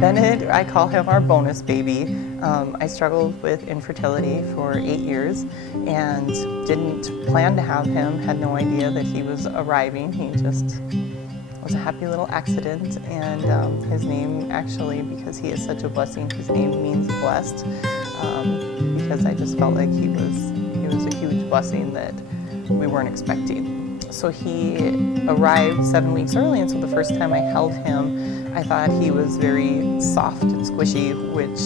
Bennett, I call him our bonus baby. I struggled with infertility for 8 years and didn't plan to have him, had no idea that he was arriving. He just was a happy little accident, and his name actually, because he is such a blessing, his name means blessed, because I just felt like he was a huge blessing that we weren't expecting. So he arrived 7 weeks early, and so the first time I held him, I thought he was very soft and squishy, which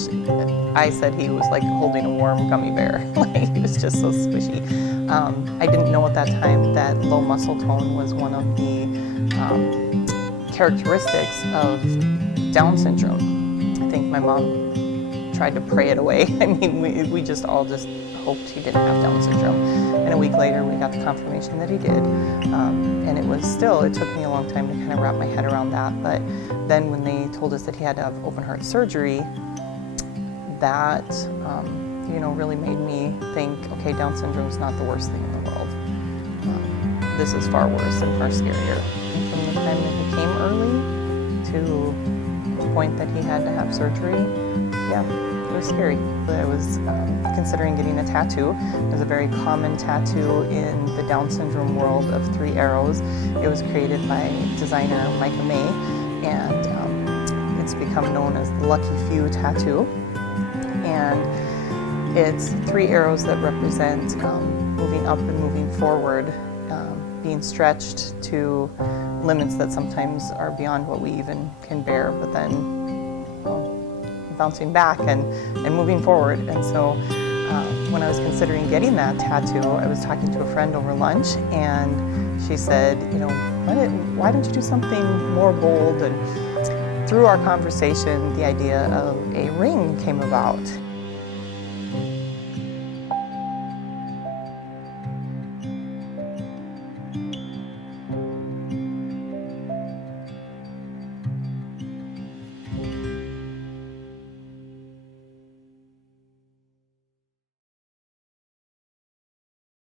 I said he was like holding a warm gummy bear. Like, he was just so squishy. I didn't know at that time that low muscle tone was one of the characteristics of Down syndrome. I think my mom tried to pray it away. I mean, we just all just hoped he didn't have Down syndrome. And a week later, we got the confirmation that he did. And it took me a long time to kind of wrap my head around that. But then when they told us that he had to have open heart surgery, that, really made me think, okay, Down syndrome is not the worst thing in the world. This is far worse and far scarier. From the time that he came early to the point that he had to have surgery, yeah, it was scary. I was considering getting a tattoo. There's a very common tattoo in the Down syndrome world of 3 arrows. It was created by designer Micah May, and it's become known as the Lucky Few tattoo. And it's 3 arrows that represent moving up and moving forward, being stretched to limits that sometimes are beyond what we even can bear, but then bouncing back and moving forward. And so when I was considering getting that tattoo, I was talking to a friend over lunch, and she said, why don't you do something more bold? And through our conversation, the idea of a ring came about.